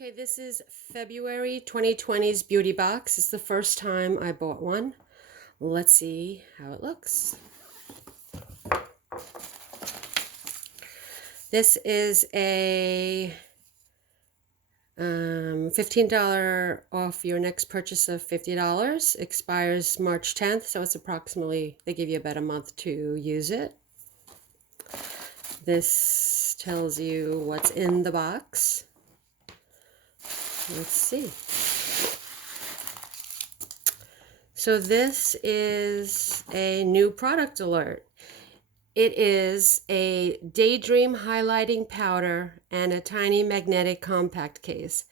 Okay, this is February 2020's beauty box. It's the first time I bought one. Let's see how it looks. This is a $15 off your next purchase of $50. Expires March 10th, so it's approximately, they give you about a month to use it. This tells you what's in the box. Let's see. So this is a new product alert. It is a Daydream highlighting powder and a tiny magnetic compact case.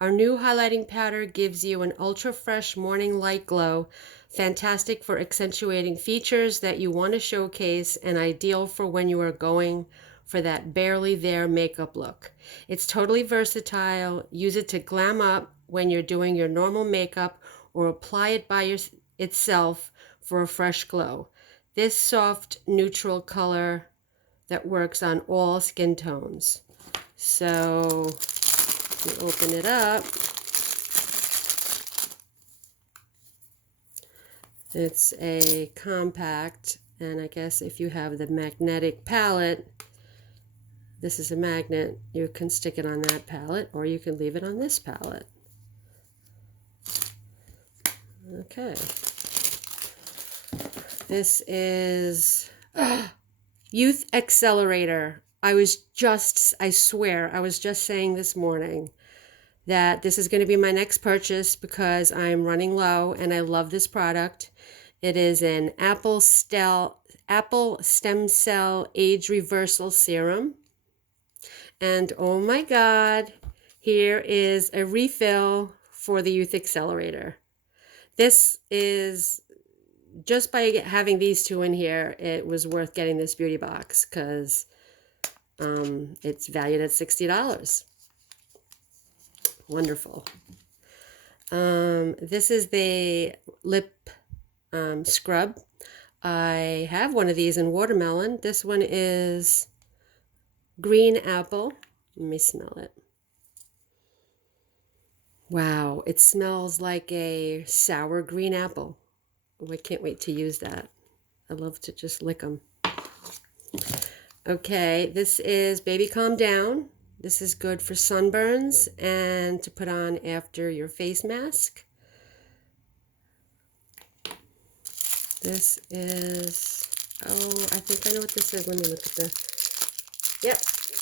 Our new highlighting powder gives you an ultra fresh morning light glow, fantastic for accentuating features that you want to showcase and ideal for when you are going for that barely there makeup look. It's totally versatile. Use it to glam up when you're doing your normal makeup or apply it by itself for a fresh glow. This soft neutral color that works on all skin tones. So you open it up. It's a compact, and I guess if you have the magnetic palette, this is a magnet, you can stick it on that palette or you can leave it on this palette. Okay. This is Youth Accelerator. I swear, I was just saying this morning that this is going to be my next purchase because I'm running low and I love this product. It is an apple stem cell age reversal serum. And oh my God, here is a refill for the Youth Accelerator. This is, just by having these two in here, it was worth getting this beauty box because it's valued at $60. Wonderful. This is the lip scrub. I have one of these in watermelon. This one is green apple. Let me smell it. Wow, it smells like a sour green apple. Oh, I can't wait to use that. I love to just lick them. Okay, this is Baby Calm Down. This is good for sunburns and to put on after your face mask. This is, oh, I think I know what this is. Let me look at this. Yep,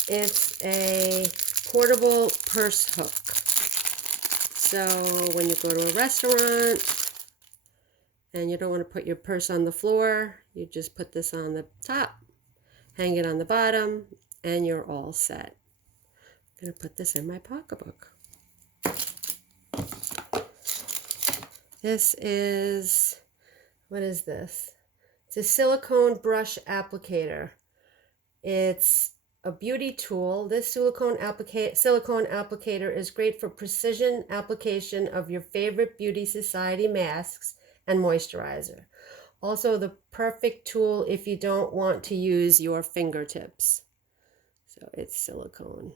it's a portable purse hook. So when you go to a restaurant and you don't want to put your purse on the floor, you just put this on the top, hang it on the bottom, and you're all set. I'm going to put this in my pocketbook. This is, what is this? It's a silicone brush applicator. It's a beauty tool. This silicone applicator is great for precision application of your favorite Beautysociety masks and moisturizer. Also the perfect tool if you don't want to use your fingertips. So it's silicone.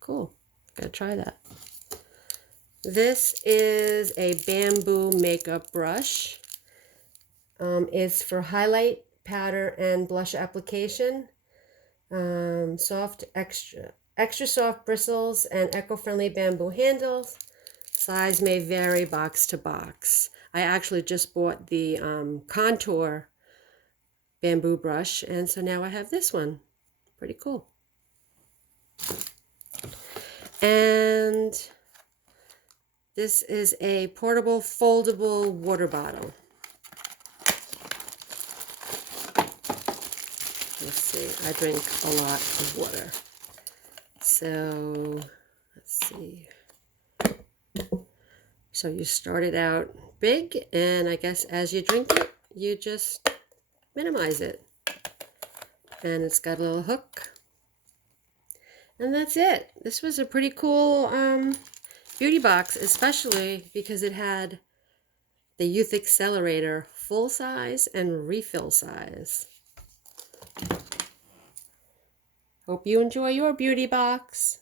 Cool. Gotta try that. This is a bamboo makeup brush. It's for highlight, powder, and blush application. Extra soft bristles and eco-friendly bamboo handles. Size may vary box to box. I actually just bought the contour bamboo brush, and so now I have this one. Pretty cool. And this is a portable foldable water bottle. Let's see, I drink a lot of water. So, let's see. So you start it out big, and I guess as you drink it, you just minimize it. And it's got a little hook. And that's it. This was a pretty cool beauty box, especially because it had the Youth Accelerator full size and refill size. Hope you enjoy your beauty box.